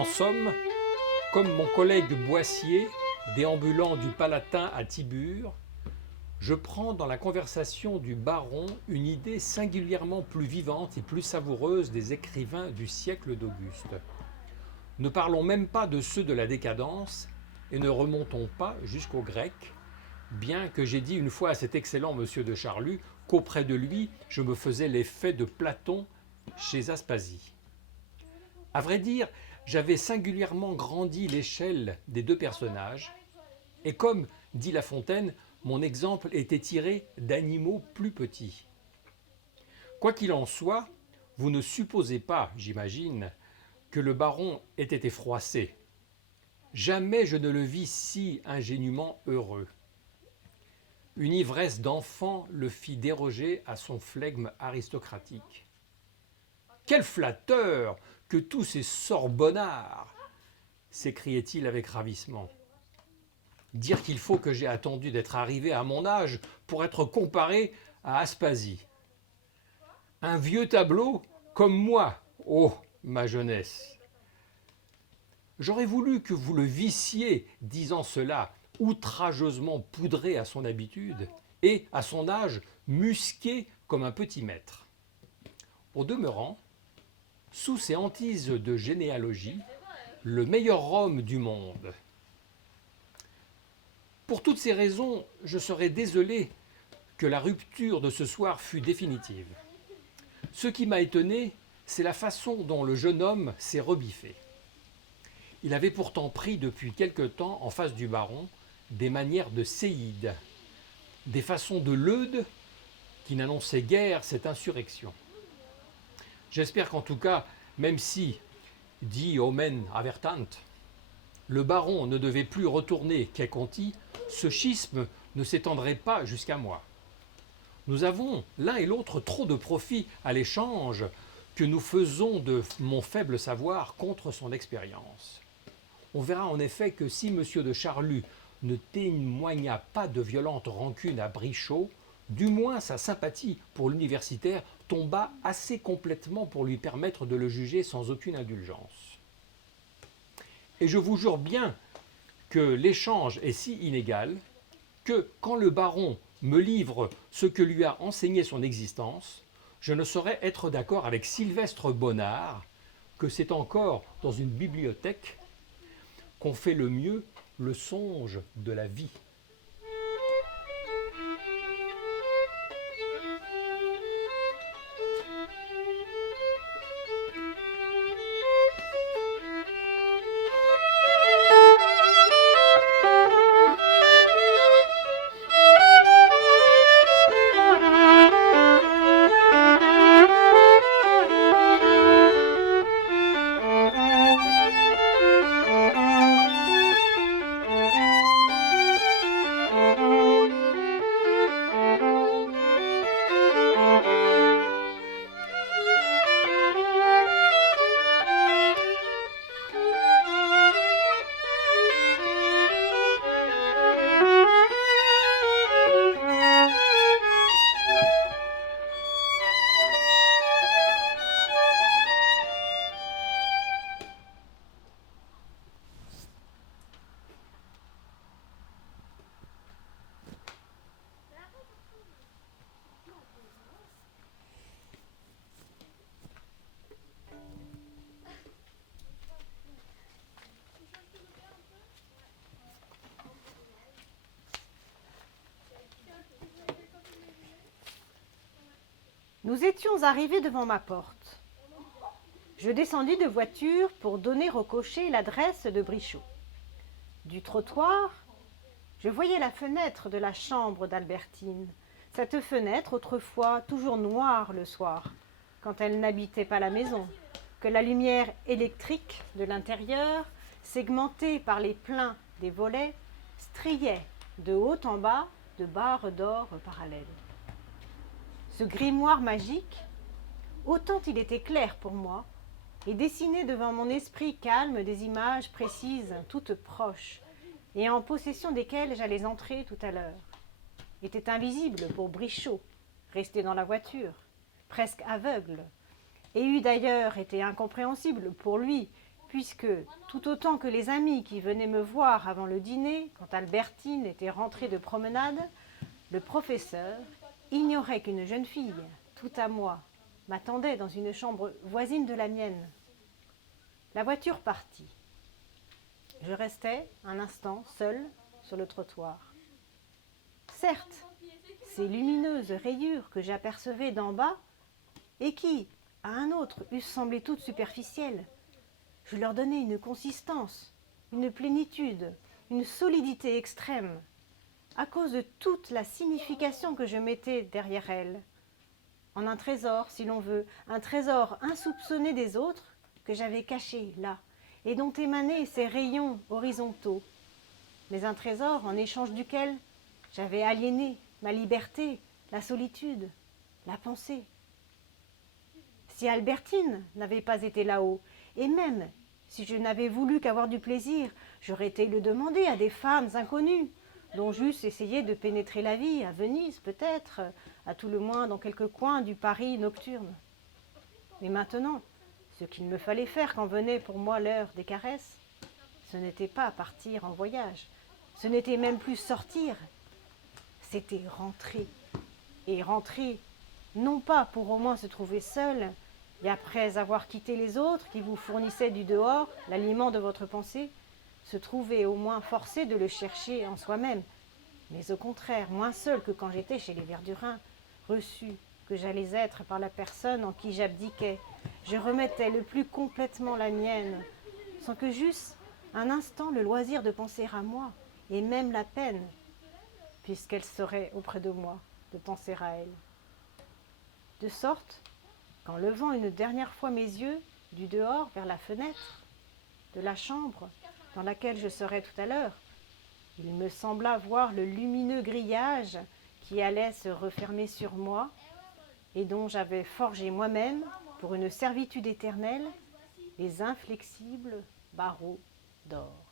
En somme, comme mon collègue Boissier, déambulant du Palatin à Tibur, je prends dans la conversation du baron une idée singulièrement plus vivante et plus savoureuse des écrivains du siècle d'Auguste. Ne parlons même pas de ceux de la décadence et ne remontons pas jusqu'aux Grecs, bien que j'ai dit une fois à cet excellent monsieur de Charlus qu'auprès de lui je me faisais l'effet de Platon chez Aspasie. À vrai dire, j'avais singulièrement grandi l'échelle des deux personnages, et comme dit La Fontaine, mon exemple était tiré d'animaux plus petits. Quoi qu'il en soit, vous ne supposez pas, j'imagine, que le baron ait été froissé. Jamais je ne le vis si ingénument heureux. Une ivresse d'enfant le fit déroger à son flegme aristocratique. Quel flatteur que tous ces sorbonnards s'écriait-il avec ravissement. Dire qu'il faut que j'ai attendu d'être arrivé à mon âge pour être comparé à Aspasie. Un vieux tableau comme moi, ô ma jeunesse. J'aurais voulu que vous le vissiez, disant cela, outrageusement poudré à son habitude, et, à son âge, musqué comme un petit maître. Au demeurant, sous ces hantises de généalogie, le meilleur homme du monde. Pour toutes ces raisons, je serais désolé que la rupture de ce soir fût définitive. Ce qui m'a étonné, c'est la façon dont le jeune homme s'est rebiffé. Il avait pourtant pris depuis quelque temps, en face du baron, des manières de séide, des façons de Leude qui n'annonçaient guère cette insurrection. J'espère qu'en tout cas, même si, dit omen avertant, le baron ne devait plus retourner qu'à Conti, ce schisme ne s'étendrait pas jusqu'à moi. Nous avons l'un et l'autre trop de profit à l'échange que nous faisons de mon faible savoir contre son expérience. On verra en effet que si M. de Charlus ne témoigna pas de violente rancune à Brichot, du moins sa sympathie pour l'universitaire tomba assez complètement pour lui permettre de le juger sans aucune indulgence. Et je vous jure bien que l'échange est si inégal que quand le baron me livre ce que lui a enseigné son existence, je ne saurais être d'accord avec Sylvestre Bonnard que c'est encore dans une bibliothèque qu'on fait le mieux le songe de la vie. Nous étions arrivés devant ma porte. Je descendis de voiture pour donner au cocher l'adresse de Brichot. Du trottoir, je voyais la fenêtre de la chambre d'Albertine, cette fenêtre autrefois toujours noire le soir, quand elle n'habitait pas la maison, que la lumière électrique de l'intérieur, segmentée par les pleins des volets, striait de haut en bas de barres d'or parallèles. Ce grimoire magique, autant il était clair pour moi, et dessinait devant mon esprit calme des images précises, toutes proches, et en possession desquelles j'allais entrer tout à l'heure, était invisible pour Brichot, resté dans la voiture, presque aveugle, et eût d'ailleurs été incompréhensible pour lui, puisque, tout autant que les amis qui venaient me voir avant le dîner, quand Albertine était rentrée de promenade, le professeur ignorait qu'une jeune fille, tout à moi, m'attendait dans une chambre voisine de la mienne. La voiture partit. Je restai un instant seul sur le trottoir. Certes, ces lumineuses rayures que j'apercevais d'en bas, et qui, à un autre, eussent semblé toutes superficielles, je leur donnais une consistance, une plénitude, une solidité extrême, à cause de toute la signification que je mettais derrière elles, en un trésor, si l'on veut, un trésor insoupçonné des autres que j'avais caché là, et dont émanaient ces rayons horizontaux, mais un trésor en échange duquel j'avais aliéné ma liberté, la solitude, la pensée. Si Albertine n'avait pas été là-haut, et même si je n'avais voulu qu'avoir du plaisir, j'aurais été le demander à des femmes inconnues, dont j'eusse essayé de pénétrer la vie, à Venise peut-être, à tout le moins dans quelques coins du Paris nocturne. Mais maintenant, ce qu'il me fallait faire quand venait pour moi l'heure des caresses, ce n'était pas partir en voyage, ce n'était même plus sortir, c'était rentrer. Et rentrer, non pas pour au moins se trouver seul, et après avoir quitté les autres qui vous fournissaient du dehors l'aliment de votre pensée, se trouver au moins forcé de le chercher en soi-même, mais au contraire, moins seul que quand j'étais chez les Verdurins, reçu que j'allais être par la personne en qui j'abdiquais, je remettais le plus complètement la mienne, sans que j'eusse un instant le loisir de penser à moi, et même la peine, puisqu'elle serait auprès de moi, de penser à elle. De sorte qu'en levant une dernière fois mes yeux du dehors vers la fenêtre de la chambre dans laquelle je serais tout à l'heure, il me sembla voir le lumineux grillage qui allait se refermer sur moi et dont j'avais forgé moi-même, pour une servitude éternelle, les inflexibles barreaux d'or.